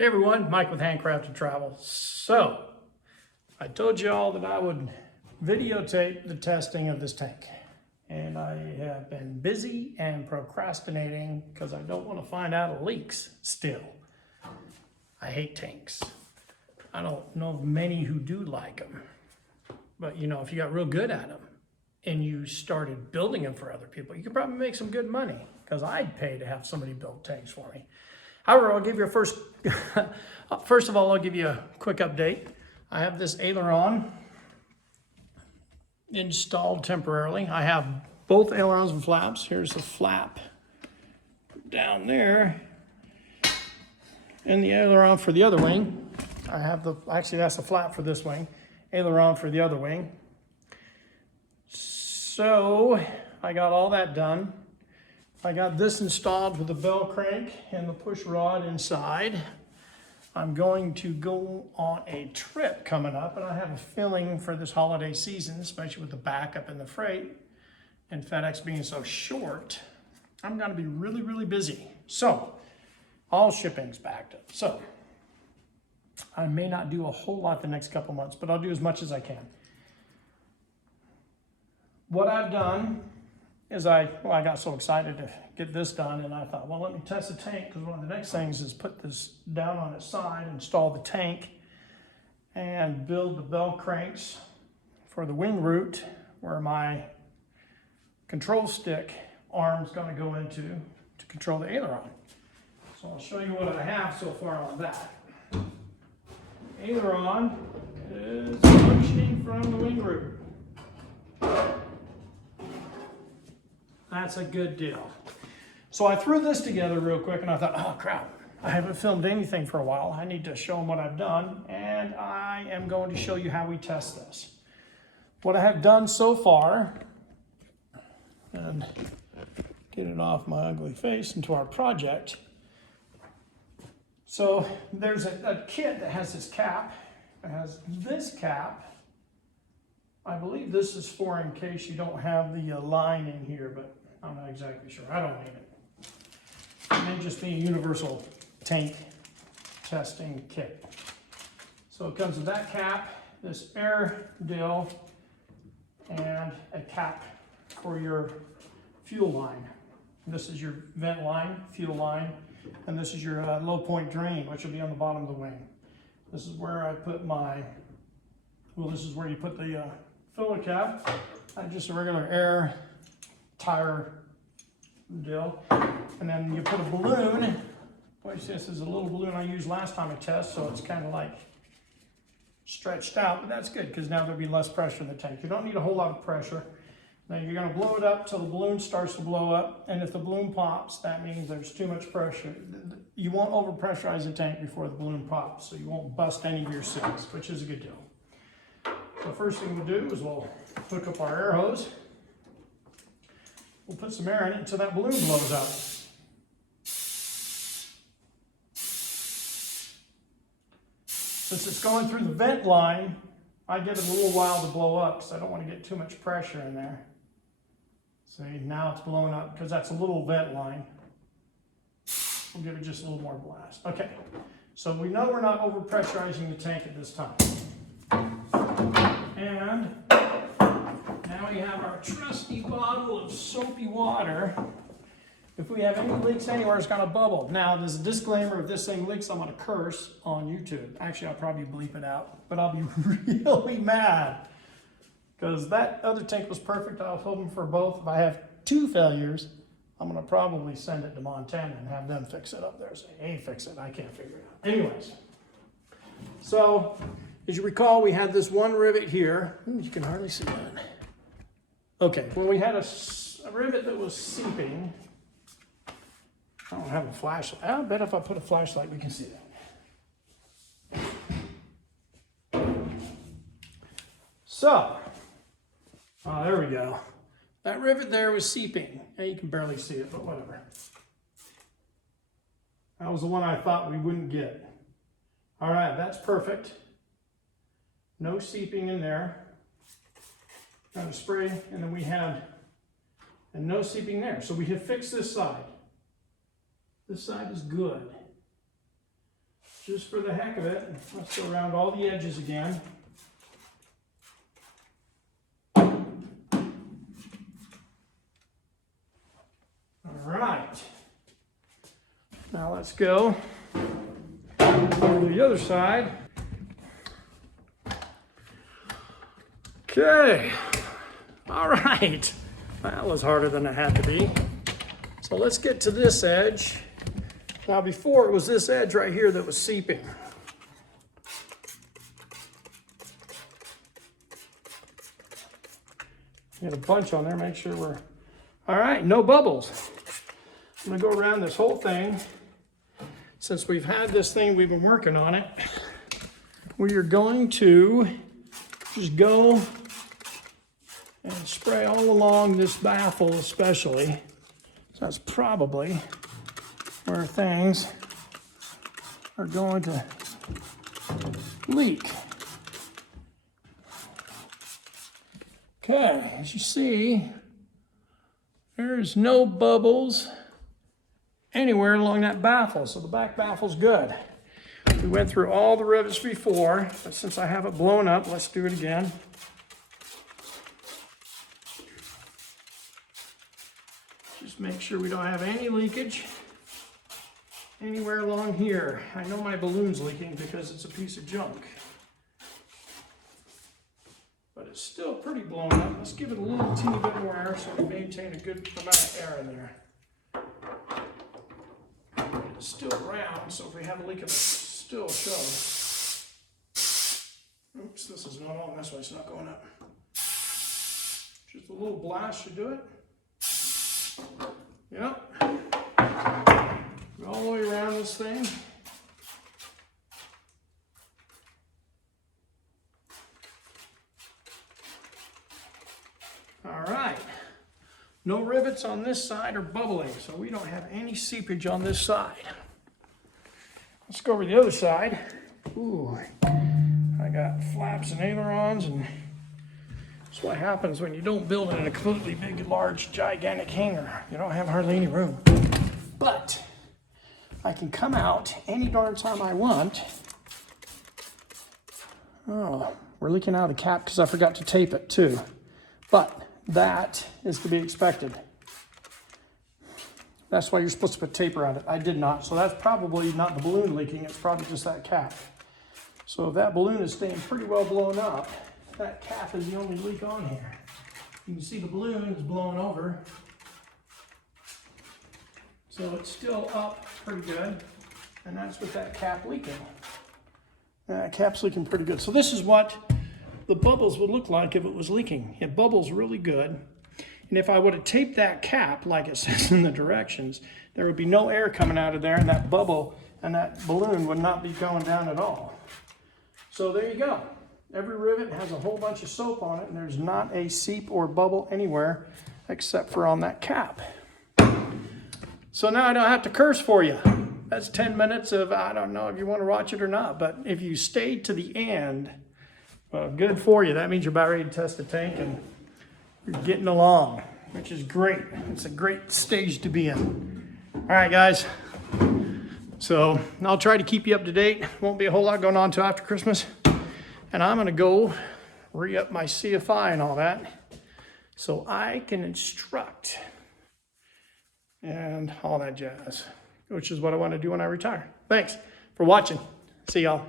Hey everyone, Mike with Handcrafted Travel. So, I told you all that I would videotape the testing of this tank. And I have been busy and procrastinating because I don't want to find out leaks still. I hate tanks. I don't know of many who do like them. But you know, if you got real good at them and you started building them for other people, you could probably make some good money because I'd pay to have somebody build tanks for me. However, I'll give you a first of all, I'll give you a quick update. I have this aileron installed temporarily. I have both ailerons and flaps. Here's the flap down there. And the aileron for the other wing. I have actually that's the flap for this wing. Aileron for the other wing. So I got all that done. I got this installed with the bell crank and the push rod inside. I'm going to go on a trip coming up, and I have a feeling for this holiday season, especially with the backup in the freight and FedEx being so short, I'm going to be really, really busy. So all shipping's backed up. So I may not do a whole lot the next couple months, but I'll do as much as I can. What I've done is I got so excited to get this done, and I thought, well, let me test the tank, because one of the next things is put this down on its side, install the tank, and build the bell cranks for the wing root where my control stick arm's going to go into to control the aileron. So I'll show you what I have so far on that. Aileron is functioning from the wing root. That's a good deal. So I threw this together real quick and I thought, oh crap, I haven't filmed anything for a while. I need to show them what I've done, and I am going to show you how we test this. What I have done so far, and get it off my ugly face into our project. So there's a kit that has this cap. It has this cap. I believe this is for in case you don't have the line in here, but I'm not exactly sure. I don't need it. It may just be a universal tank testing kit. So it comes with that cap, this air dill, and a cap for your fuel line. This is your vent line, fuel line, and this is your low point drain, which will be on the bottom of the wing. This is where I put my, well, this is where you put the filler cap, just a regular air tire dill, and then you put a balloon, which this is a little balloon I used last time I tested, so it's kind of like stretched out, but that's good because now there'll be less pressure in the tank. You don't need a whole lot of pressure. Now you're going to blow it up till the balloon starts to blow up, and if the balloon pops, that means there's too much pressure. You won't overpressurize the tank before the balloon pops, so you won't bust any of your seals, which is a good deal. So first thing we'll do is we'll hook up our air hose. We'll put some air in it until that balloon blows up. Since it's going through the vent line, I give it a little while to blow up because I don't want to get too much pressure in there. See, now it's blowing up because that's a little vent line. We'll give it just a little more blast. Okay, so we know we're not overpressurizing the tank at this time. And now we have our trusty bottle of soapy water. If we have any leaks anywhere, it's going to bubble. Now, there's a disclaimer, if this thing leaks, I'm going to curse on YouTube. Actually, I'll probably bleep it out, but I'll be really mad. Because that other tank was perfect. I was hoping for both. If I have two failures, I'm going to probably send it to Montana and have them fix it up there. Say, hey, fix it. I can't figure it out. Anyways, so as you recall, we had this one rivet here. You can hardly see that. Okay, when we had a rivet that was seeping, I don't have a flashlight. I bet if I put a flashlight, we can see that. So, there we go. That rivet there was seeping. Yeah, you can barely see it, but whatever. That was the one I thought we wouldn't get. All right, that's perfect. No seeping in there. Got a spray, and then we had, and no seeping there. So we have fixed this side. This side is good. just for the heck of it, let's go around all the edges again. All right. Now let's go over to the other side. Okay. All right. That was harder than it had to be. So let's get to this edge. Now before it was this edge right here that was seeping. Get a bunch on there, make sure we're, all right, no bubbles. I'm gonna go around this whole thing. Since we've had this thing, we've been working on it. We are going to just go and spray all along this baffle especially. So that's probably where things are going to leak. Okay, as you see, there's no bubbles anywhere along that baffle, so the back baffle's good. We went through all the rivets before, but since I have it blown up, let's do it again. Just make sure we don't have any leakage anywhere along here. I know my balloon's leaking because it's a piece of junk, but it's still pretty blown up. Let's give it a little teeny bit more air so we maintain a good amount of air in there. It's still round, so if we have a leak, it'll still show. Oops, this is not on this way, it's not going up. Just a little blast should do it. Yep. Go all the way around this thing. All right. No rivets on this side are bubbling, so we don't have any seepage on this side. Let's go over the other side. Ooh, I got flaps and ailerons, and that's what happens when you don't build it in a completely big, large, gigantic hangar. You don't have hardly any room. But I can come out any darn time I want. Oh, we're leaking out of the cap because I forgot to tape it too. But that is to be expected. That's why you're supposed to put tape around it. I did not, so that's probably not the balloon leaking, it's probably just that cap. So if that balloon is staying pretty well blown up, that cap is the only leak on here. You can see the balloon is blowing over. So it's still up pretty good, and that's with that cap leaking. That cap's leaking pretty good. So this is what the bubbles would look like if it was leaking. It bubbles really good. And if I would have taped that cap like it says in the directions, there would be no air coming out of there, and that bubble and that balloon would not be going down at all. So there you go. Every rivet has a whole bunch of soap on it, and there's not a seep or bubble anywhere except for on that cap. So now I don't have to curse for you. That's 10 minutes of, I don't know if you want to watch it or not, but if you stayed to the end, well, good for you. That means you're about ready to test the tank and you're getting along, which is great. It's a great stage to be in. All right, guys. So I'll try to keep you up to date. Won't be a whole lot going on until after Christmas. And I'm going to go re-up my CFI and all that so I can instruct and all that jazz, which is what I want to do when I retire. Thanks for watching. See y'all.